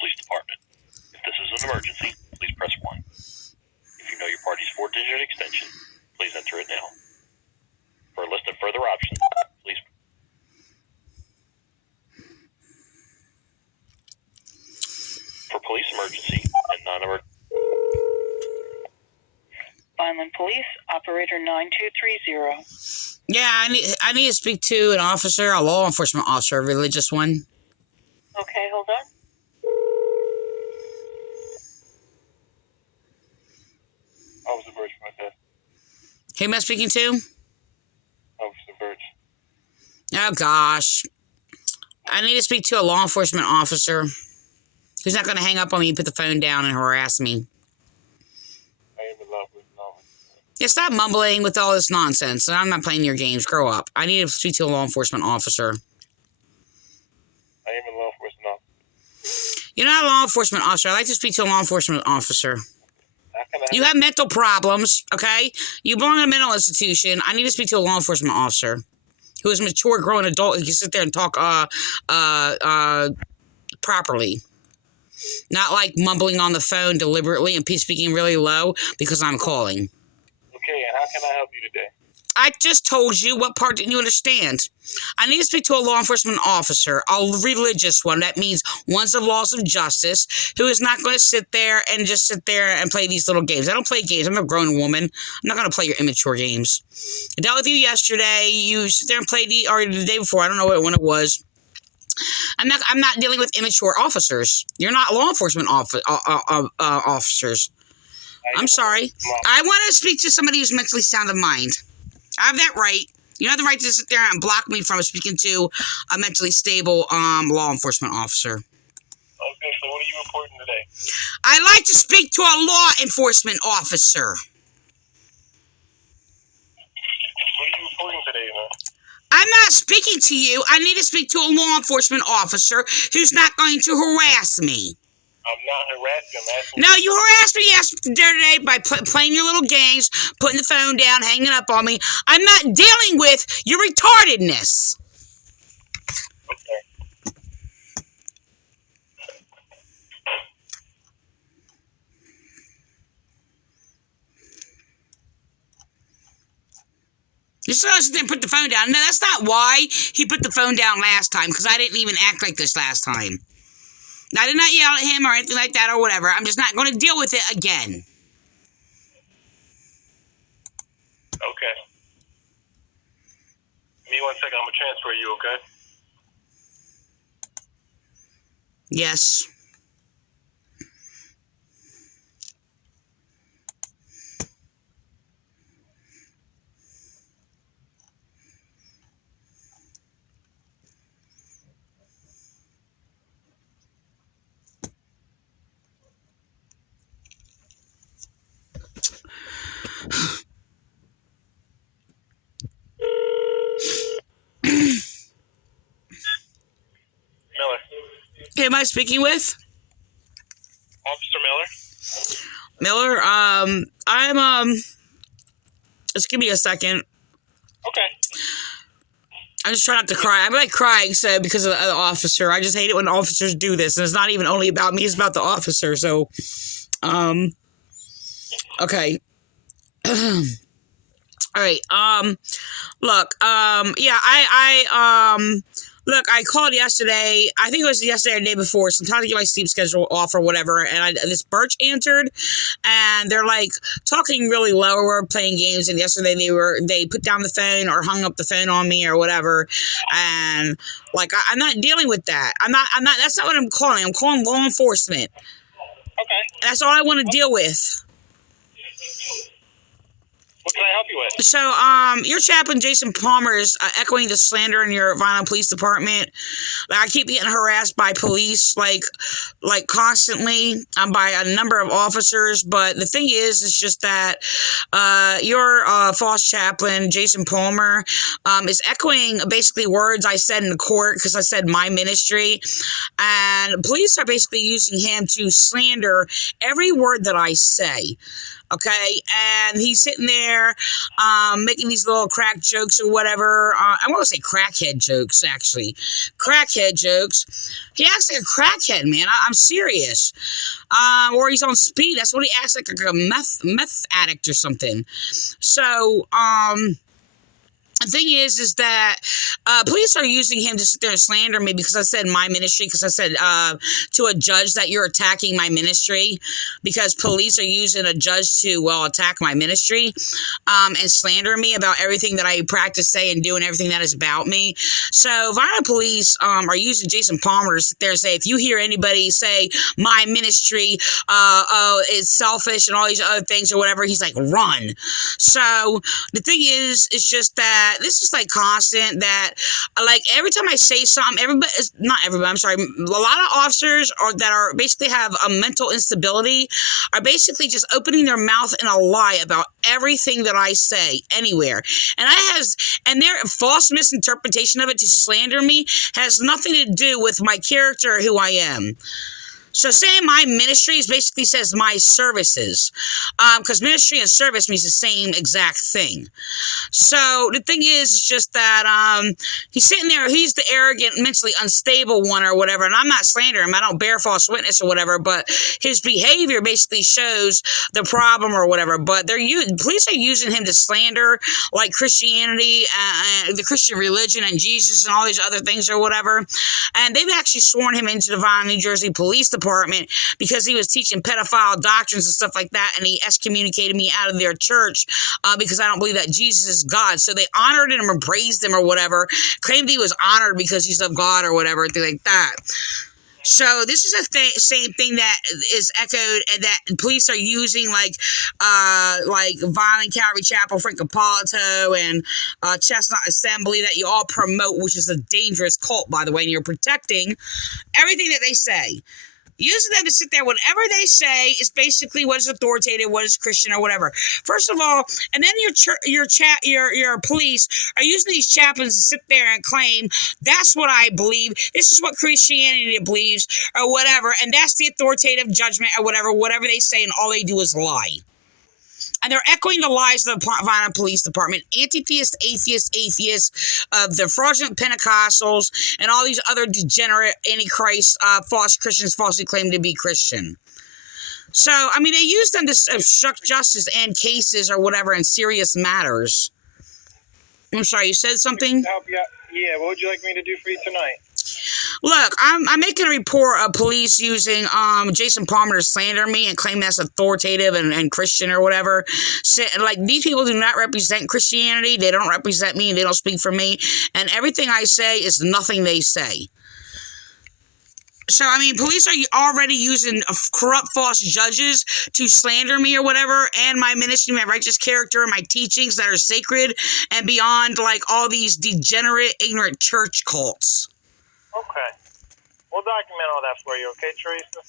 Police Department. If this is an emergency, please press 1. If you know your party's 4-digit extension, please enter it now. For a list of further options, please... For police emergency and non-emergency... Vineland Police, operator 9230. Yeah, I need to speak to an officer, a law enforcement officer, a religious one. Okay, hold on. Officer Birch, my bad. Who am I speaking to? Officer Birch. Oh, gosh. I need to speak to a law enforcement officer who's not going to hang up on me and put the phone down and harass me. I am in law enforcement officer. Yeah, stop mumbling with all this nonsense. I'm not playing your games. Grow up. I need to speak to a law enforcement officer. I am a law enforcement officer. You're not a law enforcement officer. I'd like to speak to a law enforcement officer. How can I You have mental problems, okay? You belong in a mental institution. I need to speak to a law enforcement officer who is a mature, grown adult who can sit there and talk properly. Not like mumbling on the phone deliberately and speaking really low because I'm calling. Okay, and how can I help you today? I just told you. What part didn't you understand? I need to speak to a law enforcement officer, a religious one. That means one's of laws of justice, who is not going to sit there and just sit there and play these little games. I don't play games. I'm a grown woman. I'm not going to play your immature games. I dealt with you yesterday. You sit there and play or the day before. I don't know when it was. I'm not dealing with immature officers. You're not law enforcement officers. I'm sorry. I want to speak to somebody who's mentally sound of mind. I have that right. You have the right to sit there and block me from speaking to a mentally stable law enforcement officer. Okay, so what are you reporting today? I'd like to speak to a law enforcement officer. What are you reporting today, man? I'm not speaking to you. I need to speak to a law enforcement officer who's not going to harass me. I'm not harassing. I'm asking. No, you harassed me yesterday by playing your little games, putting the phone down, hanging up on me. I'm not dealing with your retardedness. Okay. You're supposed to sit there and put the phone down. No, that's not why he put the phone down last time, because I didn't even act like this last time. I did not yell at him or anything like that or whatever. I'm just not going to deal with it again. Okay. Give me 1 second. I'm going to transfer you, okay? Yes. Miller. Who am I speaking with? Officer Miller? Miller, just give me a second. Okay. I'm just trying not to cry. I'm like crying because of the officer. I just hate it when officers do this. And it's not even only about me, it's about the officer. So, okay. All right. Look, look, I called yesterday. I think it was yesterday or the day before. Sometimes I get my sleep schedule off or whatever. And this Birch answered, and they're like talking really low. We're playing games. And yesterday they put down the phone or hung up the phone on me or whatever. And like, I'm not dealing with that. I'm not, that's not what I'm calling. I'm calling law enforcement. Okay. That's all I want to deal with. What can I help you with? So, your chaplain, Jason Parmer, is echoing the slander in your Vineland Police Department. Like, I keep getting harassed by police, like constantly, by a number of officers. But the thing is, it's just that your false chaplain, Jason Parmer, is echoing basically words I said in the court because I said my ministry. And police are basically using him to slander every word that I say. Okay, and he's sitting there making these little crack jokes or whatever. I want to say crackhead jokes, actually. Crackhead jokes. He acts like a crackhead, man. I'm serious. Or he's on speed. That's what he acts like a meth addict or something. So, the thing is that police are using him to sit there and slander me because I said my ministry, because I said to a judge that you're attacking my ministry, because police are using a judge to, attack my ministry and slander me about everything that I practice, say, and do, and everything that is about me. So Vineland Police are using Jason Parmer to sit there and say, if you hear anybody say my ministry is selfish and all these other things or whatever, he's like, run. So the thing is, it's just that this is like constant that, like, every time I say something, I'm sorry, a lot of officers that are basically have a mental instability are basically just opening their mouth in a lie about everything that I say anywhere. And their false misinterpretation of it to slander me has nothing to do with my character or who I am. So saying my ministry basically says my services, because ministry and service means the same exact thing. So the thing is, it's just that he's sitting there, he's the arrogant, mentally unstable one or whatever, and I'm not slandering him, I don't bear false witness or whatever, but his behavior basically shows the problem or whatever. But police are using him to slander, like, Christianity, the Christian religion and Jesus and all these other things or whatever. And they've actually sworn him into the Vineland, New Jersey Police Department because he was teaching pedophile doctrines and stuff like that, and he excommunicated me out of their church because I don't believe that Jesus is God. So they honored him or praised him or whatever, claimed he was honored because he's of God or whatever, thing like that. So this is a same thing that is echoed, and that police are using, like Vineland Calvary Chapel, Frank Appolito, and Chestnut Assembly that you all promote, which is a dangerous cult, by the way, and you're protecting everything that they say. Using them to sit there, whatever they say is basically what is authoritative, what is Christian, or whatever. First of all, and then your police are using these chaplains to sit there and claim that's what I believe. This is what Christianity believes, or whatever, and that's the authoritative judgment, or whatever they say, and all they do is lie. And they're echoing the lies of the Vineland Police Department, anti-theist, atheists, the fraudulent Pentecostals, and all these other degenerate, antichrist, false Christians falsely claim to be Christian. So, I mean, they use them to obstruct justice and cases or whatever in serious matters. I'm sorry, you said something? Yeah, what would you like me to do for you tonight? Look, I'm making a report of police using Jason Parmer to slander me and claim that's authoritative and Christian or whatever. So, like, these people do not represent Christianity. They don't represent me. They don't speak for me. And everything I say is nothing they say. So, I mean, police are already using corrupt, false judges to slander me or whatever, and my ministry, my righteous character, and my teachings that are sacred and beyond, like, all these degenerate, ignorant church cults. Okay. We'll document all that for you, okay, Teresa?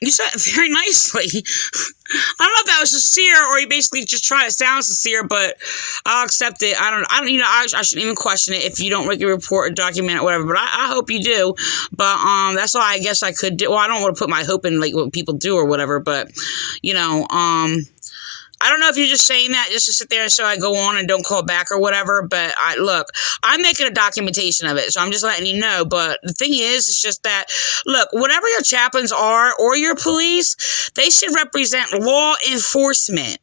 You said it very nicely. I don't know if that was sincere or you basically just try to sound sincere, but I'll accept it. I shouldn't even question it if you don't make a report or document it or whatever, but I hope you do. But that's all I guess I could do. Well, I don't want to put my hope in, like, what people do or whatever, but, I don't know if you're just saying that just to sit there and so I go on and don't call back or whatever, but I'm making a documentation of it, so I'm just letting you know. But the thing is, it's just that, look, whatever your chaplains are or your police, they should represent law enforcement.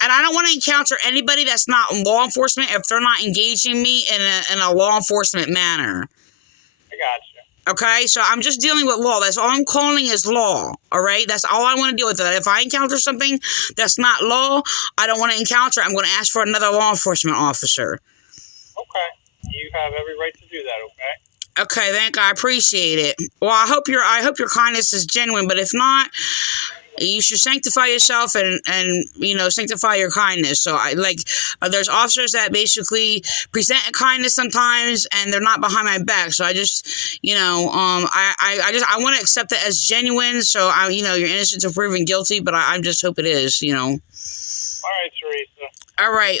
And I don't want to encounter anybody that's not law enforcement if they're not engaging me in a law enforcement manner. I got you. Okay, so I'm just dealing with law. That's all I'm calling is law, all right? That's all I want to deal with. If I encounter something that's not law, I don't want to encounter it. I'm going to ask for another law enforcement officer. Okay. You have every right to do that, okay? Okay, thank you. I appreciate it. Well, I hope your kindness is genuine, but if not, you should sanctify yourself and sanctify your kindness. So there's officers that basically present a kindness sometimes and they're not behind my back. So I just, I want to accept it as genuine. So you're innocent until proven guilty, but I just hope it is, All right, Teresa. All right.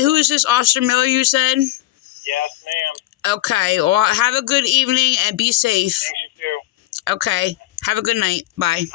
Who is this, Officer Miller, you said? Yes, ma'am. Okay. Well, have a good evening and be safe. Thanks, you too. Okay. Have a good night. Bye.